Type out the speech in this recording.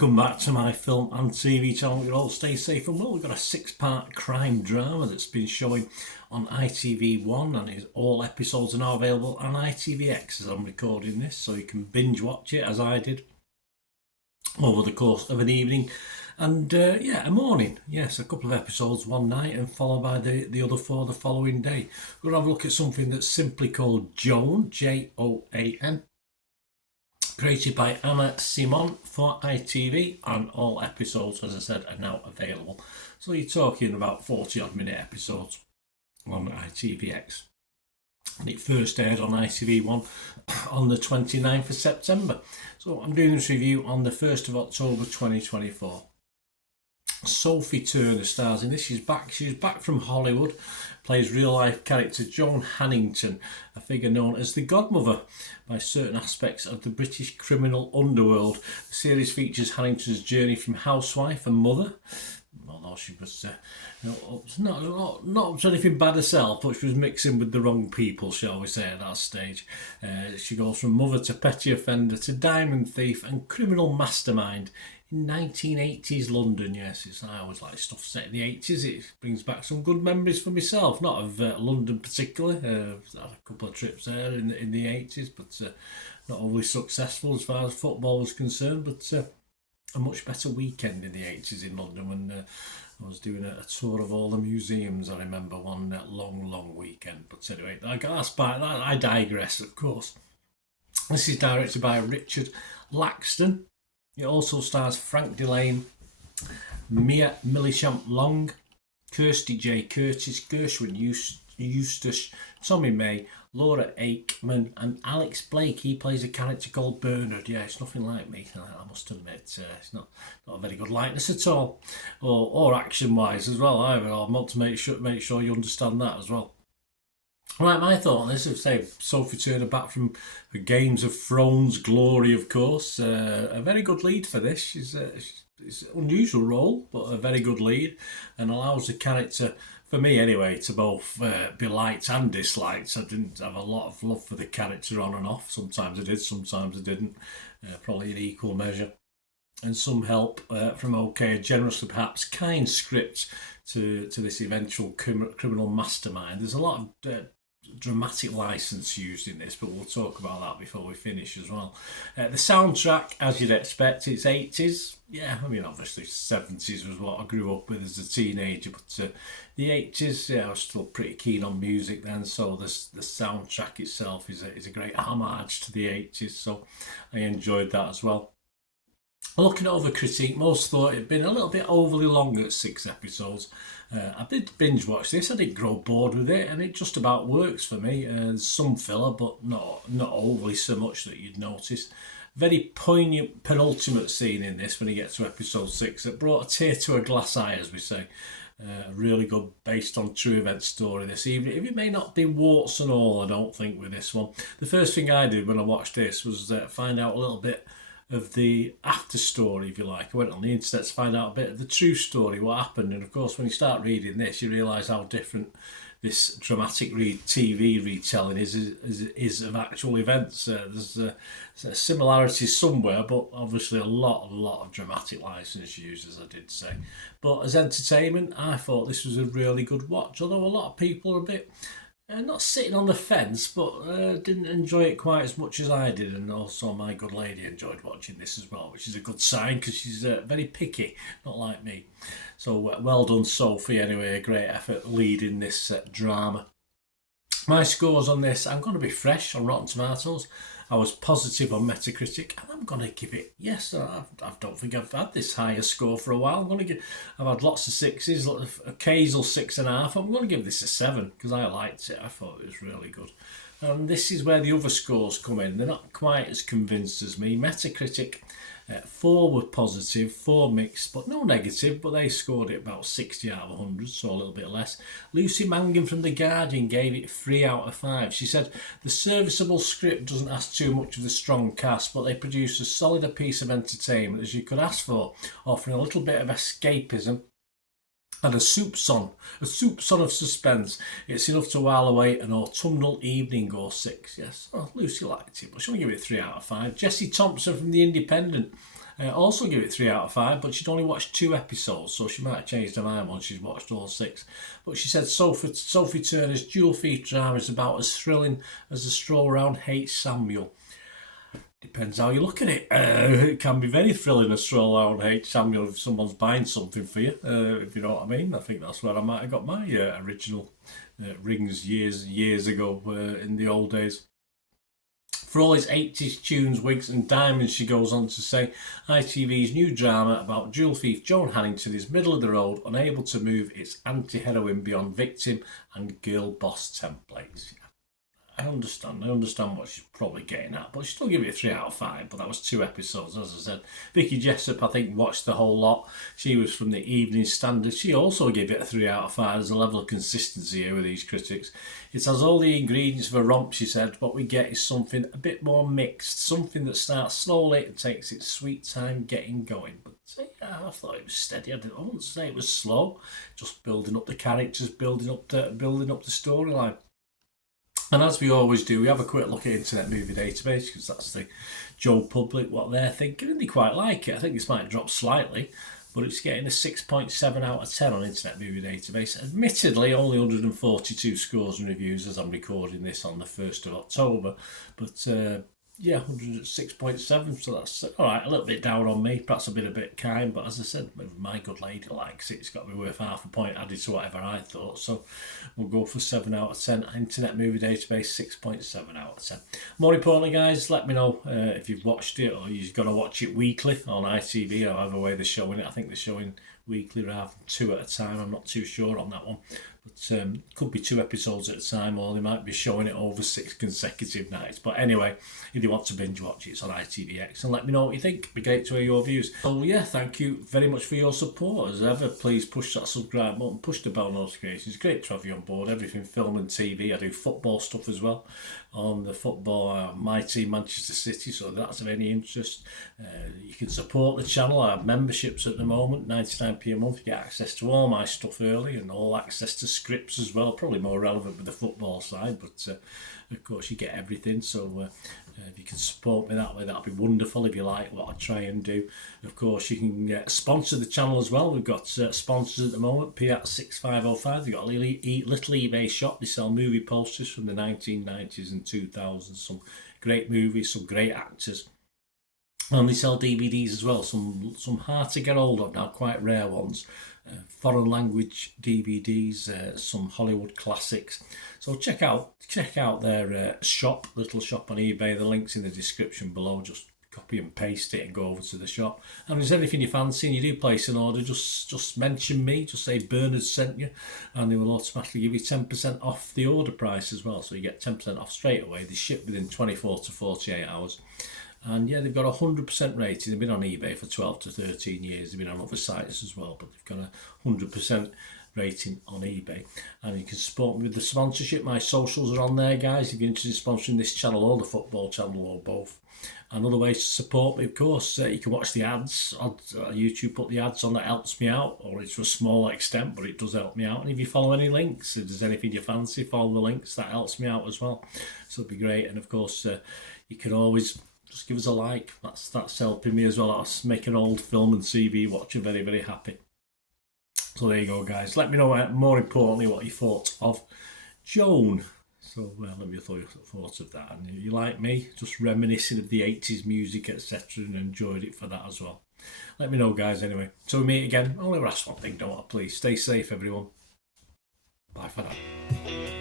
welcome back to my film and TV channel. You all stay safe and well. We've got a 6-part crime drama that's been showing on ITV1 and all episodes are now available on ITVX as I'm recording this, so you can binge watch it as I did over the course of an evening and a morning. Yes, a couple of episodes one night and followed by the other 4 the following day. We're going to have a look at something that's simply called Joan, Joan. Created by Anna Simon for ITV, and all episodes, as I said, are now available. So you're talking about 40-odd minute episodes on ITVX. And it first aired on ITV1 on the 29th of September. So I'm doing this review on the 1st of October 2024. Sophie Turner stars in this. She's back from Hollywood, plays real-life character Joan Hannington, a figure known as the godmother by certain aspects of the British criminal underworld. The series features Hannington's journey from housewife and mother, although she was not up to anything bad herself, but she was mixing with the wrong people, shall we say, at that stage. She goes from mother to petty offender to diamond thief and criminal mastermind in 1980s London. Yes, I always like stuff set in the 80s. It brings back some good memories for myself, not of London particularly. I've had a couple of trips there in the 80s, but not always successful as far as football was concerned, but a much better weekend in the 80s in London when I was doing a tour of all the museums. I remember one long weekend. But anyway, I digress, of course. This is directed by Richard Laxton. It also stars Frank Delane, Mia Millisham-Long, Kirsty J. Curtis, Gershwin Eustace, Tommy May, Laura Aikman and Alex Blake. He plays a character called Bernard. Yeah, it's nothing like me, I must admit. It's not a very good likeness at all, or action-wise as well either. I want to make sure you understand that as well. Right, my thought on this is, say, Sophie Turner back from the Games of Thrones glory, of course. A very good lead for this. It's an unusual role, but a very good lead, and allows the character, for me anyway, to both be liked and disliked. I didn't have a lot of love for the character on and off. Sometimes I did, sometimes I didn't. Probably in equal measure. And some help from a generously perhaps kind script to this eventual criminal mastermind. There's a lot of dramatic license used in this, but we'll talk about that before we finish as well. The soundtrack, as you'd expect, it's 80s. Yeah, I mean, obviously 70s was what I grew up with as a teenager, but the 80s, yeah, I was still pretty keen on music then, so the soundtrack itself is a great homage to the 80s, so I enjoyed that as well. Looking over critique, most thought it'd been a little bit overly long at 6 episodes. I did binge watch this. I didn't grow bored with it, and it just about works for me. There's some filler, but not overly so much that you'd notice. Very poignant penultimate scene in this when you get to episode 6. It brought a tear to a glass eye, as we say. A really good, based on true event story, this evening. If it may not be warts and all, I don't think, with this one. The first thing I did when I watched this was find out a little bit of the after story, if you like. I went on the internet to find out a bit of the true story, what happened, and of course when you start reading this you realise how different this dramatic TV retelling is of actual events. There's similarities somewhere, but obviously a lot of dramatic license used, as I did say. But as entertainment, I thought this was a really good watch, although a lot of people are a bit not sitting on the fence, but didn't enjoy it quite as much as I did, and also my good lady enjoyed watching this as well, which is a good sign because she's very picky, not like me. So well done, Sophie, anyway, a great effort leading this drama. My scores on this, I'm going to be fresh on Rotten Tomatoes. I was positive on Metacritic, and I'm going to give it, yes, I don't think I've had this higher score for a while. I've had lots of 6s, occasional 6.5. I'm going to give this a 7 because I liked it. I thought it was really good. And this is where the other scores come in. They're not quite as convinced as me. Metacritic, 4 were positive, 4 mixed, but no negative, but they scored it about 60 out of 100, so a little bit less. Lucy Mangan from The Guardian gave it 3 out of 5. She said, the serviceable script doesn't ask too much of the strong cast, but they produce as solid a piece of entertainment as you could ask for, offering a little bit of escapism and a soupçon of suspense. It's enough to while away an autumnal evening or 6. Yes, well, Lucy liked it, but she'll give it 3 out of 5. Jessie Thompson from The Independent Also give it 3 out of 5, but she'd only watched 2 episodes, so she might have changed her mind once she's watched all 6. But she said Sophie Turner's dual thief drama is about as thrilling as a stroll around H. Samuel. Depends how you look at it. It can be very thrilling, a stroll around H. Samuel, if someone's buying something for you, if you know what I mean. I think that's where I might have got my original rings years ago in the old days. For all his 80s tunes, wigs and diamonds, she goes on to say, ITV's new drama about jewel thief Joan Hannington is middle of the road, unable to move its anti-heroine beyond victim and girl boss templates. I understand what she's probably getting at, but she'll still give it a 3 out of 5, but that was 2 episodes, as I said. Vicky Jessup, I think, watched the whole lot. She was from the Evening Standard. She also gave it a 3 out of 5. There's a level of consistency here with these critics. It has all the ingredients of a romp, she said. What we get is something a bit more mixed, something that starts slowly and takes its sweet time getting going. But yeah, I thought it was steady. I wouldn't say it was slow, just building up the characters, building up the storyline. And as we always do, we have a quick look at Internet Movie Database, because that's the Joe Public, what they're thinking, and they quite like it. I think this might drop slightly, but it's getting a 6.7 out of 10 on Internet Movie Database. Admittedly, only 142 scores and reviews as I'm recording this on the 1st of October, but yeah, 106.7, so that's all right, a little bit down on me, perhaps a bit kind, but as I said, my good lady likes it. It's got to be worth half a point added to whatever I thought, so we'll go for 7 out of 10. Internet Movie Database, 6.7 out of 10. More importantly, guys, let me know if you've watched it, or you've got to watch it weekly on ITV, or however way they're showing it. I think they're showing weekly rather than 2 at a time. I'm not too sure on that one, but could be 2 episodes at a time, or they might be showing it over 6 consecutive nights. But anyway, if you want to binge watch it, it's on ITVX, and let me know what you think. It'd be great to hear your views. So yeah, thank you very much for your support. As ever, please push that subscribe button, push the bell notifications. It's great to have you on board. Everything film and TV. I do football stuff as well on the football, my team Manchester City, so that's of any interest. You can support the channel. I have memberships at the moment, 99p a month. You get access to all my stuff early, and all access to scripts as well, probably more relevant with the football side, but of course you get everything. So if you can support me that way, that'd be wonderful. If you like what I try and do, of course you can sponsor the channel as well. We've got sponsors at the moment. Piat6505, they've got a little eBay shop. They sell movie posters from the 1990s and 2000s, some great movies, some great actors. And they sell DVDs as well, some hard to get hold of now, quite rare ones. Foreign language DVDs, some Hollywood classics. So check out their shop, little shop on eBay. The link's in the description below. Just copy and paste it and go over to the shop. And if there's anything you fancy and you do place an order, just mention me. Just say Bernard sent you, and they will automatically give you 10% off the order price as well. So you get 10% off straight away. They ship within 24 to 48 hours. And yeah, they've got a 100% rating. They've been on eBay for 12 to 13 years. They've been on other sites as well, but they've got a 100% rating on eBay. And you can support me with the sponsorship. My socials are on there, guys. If you're interested in sponsoring this channel or the football channel or both. And other ways to support me, of course, you can watch the ads. YouTube put the ads on, that helps me out, or it's to a small extent, but it does help me out. And if you follow any links, if there's anything you fancy, follow the links. That helps me out as well. So it'd be great. And of course, you can always just give us a like. That's helping me as well. That's making old film and TV watcher very, very happy. So there you go, guys. Let me know, more importantly, what you thought of Joan. So let me know your thoughts of that. And you like me, just reminiscing of the 80s music, etc., and enjoyed it for that as well. Let me know, guys, anyway. Till we meet again, I'll never ask one thing, don't I? Please stay safe, everyone. Bye for now.